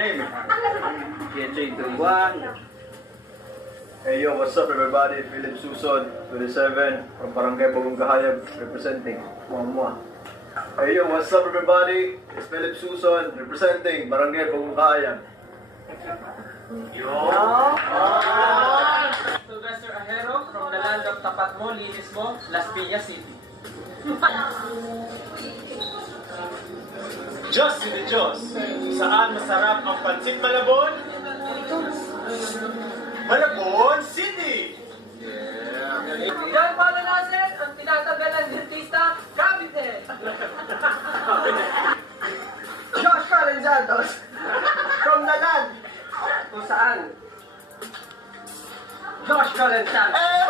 name. PJ 21. Hey yo, what's up everybody? Philip Suson, 27, from Barangay Bagong Kahayag, representing Muamua. Hey yo, what's up everybody? It's Philip Suson, representing Barangay Bagong Kahayag. Sylvester Ajero from the land of Tapat Mo, Linis Mo, Las Piñas City. Diyos City Diyos, saan masarap ang Pansit Malabon? Malabon City! John Paulo Nasir, ang tinatanggal ng dentista, Cavite. Josh Colin Santos. From the land. Kung saan? Josh Colin Santos.